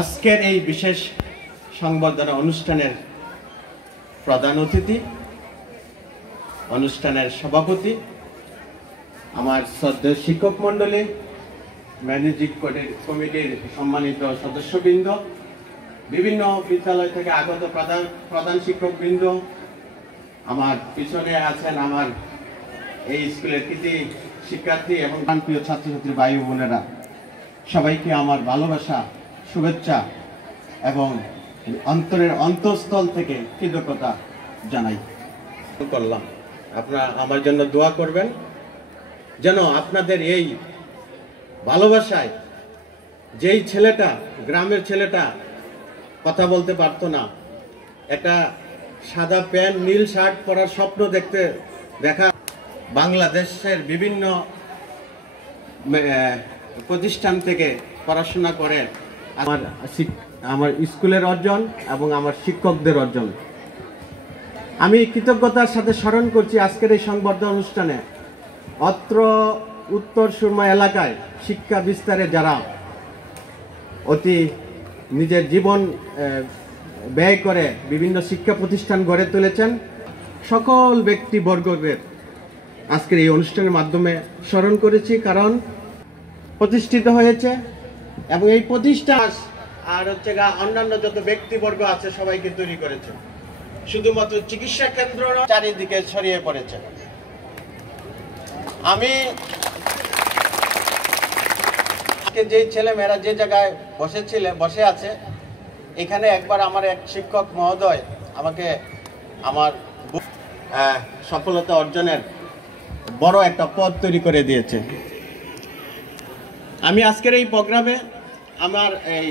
আজকের এই বিশেষ সংবর্ধনা অনুষ্ঠানের প্রধান অতিথি, অনুষ্ঠানের সভাপতি, আমার শ্রদ্ধেয় শিক্ষক মণ্ডলী, ম্যানেজিং কমিটির সম্মানিত সদস্যবৃন্দ, বিভিন্ন বিদ্যালয় থেকে আগত প্রধান শিক্ষকবৃন্দ, আমার পিছনে আছেন আমার এই স্কুলের কৃতি শিক্ষার্থী এবং প্রিয় ছাত্রছাত্রী ভাই বোনেরা, সবাইকে আমার ভালোবাসা, শুভেচ্ছা এবং অন্তরের অন্তঃস্থল থেকে কৃতজ্ঞতা জানাই। করলাম আপনারা আমার জন্য দোয়া করবেন, যেন আপনাদের এই ভালোবাসায়, যেই ছেলেটা, গ্রামের ছেলেটা কথা বলতে পারতো না, একটা সাদা প্যান্ট নীল শার্ট পরার স্বপ্ন দেখা বাংলাদেশের বিভিন্ন প্রতিষ্ঠান থেকে পড়াশোনা করে আমার স্কুলের অর্জন এবং আমার শিক্ষকদের অর্জন। আমি কৃতজ্ঞতার সাথে স্মরণ করছি আজকের এই সংবর্ধনা অনুষ্ঠানে অত্র উত্তর সুরমা এলাকায় শিক্ষা বিস্তারে যারা অতি নিজের জীবন ব্যয় করে বিভিন্ন শিক্ষা প্রতিষ্ঠান গড়ে তুলেছেন, সকল ব্যক্তিবর্গদের আজকের এই অনুষ্ঠানের মাধ্যমে স্মরণ করেছি, কারণ প্রতিষ্ঠিত হয়েছে এবং এই প্রতিষ্ঠান আর অন্যান্য যত ব্যক্তিবর্গ আছে সবাইকে তৈরি করেছে। শুধুমাত্র চিকিৎসা কেন্দ্র চারিদিকে ছড়িয়ে পড়েছে। আমি যেই ছেলে মেয়েরা যে জায়গায় বসে আছে, এখানে একবার আমার এক শিক্ষক মহোদয় আমাকে আমার সফলতা অর্জনের বড় একটা পথ তৈরি করে দিয়েছে। আমি আজকের এই প্রোগ্রামে আমার এই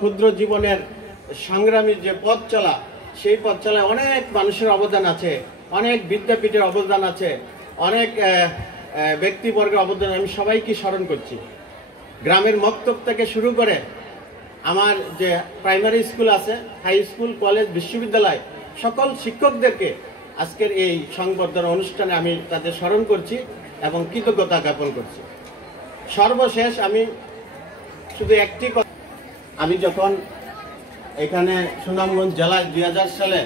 ক্ষুদ্র জীবনের সংগ্রামী যে পথ চলা, সেই পথ চলায় অনেক মানুষের অবদান আছে, অনেক বিদ্যাপীঠের অবদান আছে, অনেক ব্যক্তিবর্গের অবদান। আমি সবাইকে স্মরণ করছি, গ্রামের মক্তব থেকে শুরু করে আমার যে প্রাইমারি স্কুল আছে, হাই স্কুল, কলেজ, বিশ্ববিদ্যালয়, সকল শিক্ষকদেরকে আজকের এই সংবর্ধনা অনুষ্ঠানে আমি তাদের স্মরণ করছি এবং কৃতজ্ঞতা জ্ঞাপন করছি। সর্বশেষ আমি শুধু একটি কথা, আমি যখন এখানে সুনামগঞ্জ জেলায় 2000 সালে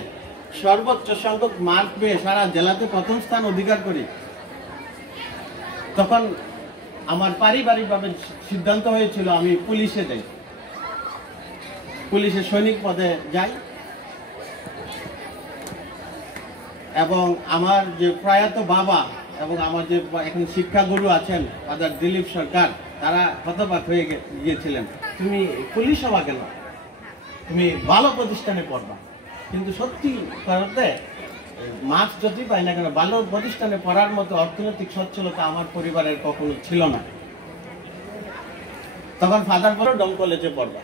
সর্বোচ্চ সংখ্যক মার্ক পেয়ে সারা জেলাতে প্রথম স্থান অধিকার করি, তখন আমার পারিবারিকভাবে সিদ্ধান্ত হয়েছিল আমি পুলিশে যাই, পুলিশে সৈনিক পদে যাই। এবং আমার যে প্রয়াত বাবা এবং আমার যে এখন শিক্ষাগুরু আছেন ফাদার দিলীপ সরকার, তারা হতবাক হয়ে গিয়েছিলেন, তুমি পুলিশ হবা কেন, তুমি ভালো প্রতিষ্ঠানে পড়বা। কিন্তু সত্যি করতে মার্কস যদি পাই না কেন, ভালো প্রতিষ্ঠানে পড়ার মতো অর্থনৈতিক সচ্ছলতা আমার পরিবারের কখনো ছিল না। তখন ফাদার বলল ডম কলেজে পড়বা।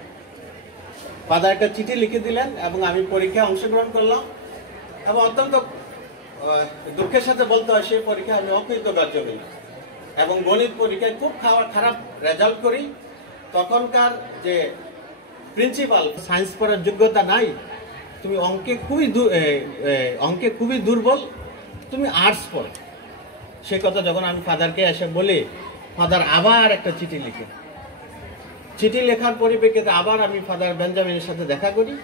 ফাদার একটা চিঠি লিখে দিলেন এবং আমি পরীক্ষায় অংশগ্রহণ করলাম এবং অত্যন্ত দুঃখের সাথে বলতে হয় সেই পরীক্ষায় আমি অকৃতকার্য হই এবং গণিত পরীক্ষায় খুব খারাপ রেজাল্ট করি। তখনকার যে প্রিন্সিপাল, সায়েন্স পড়ার যোগ্যতা নাই, তুমি অঙ্কে খুবই দুর্বল, তুমি আর্টস পড়ো। সে কথা যখন আমি ফাদারকে এসে বলি, ফাদার আবার একটা চিঠি লেখার পরিপ্রেক্ষিতে আবার আমি ফাদার বেঞ্জামিনের সাথে দেখা করি।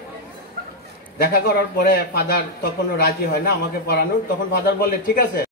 দেখা করার পরে ফাদার তখনও রাজি হয় না আমাকে পড়ানোর। তখন ফাদার বলে, ঠিক আছে,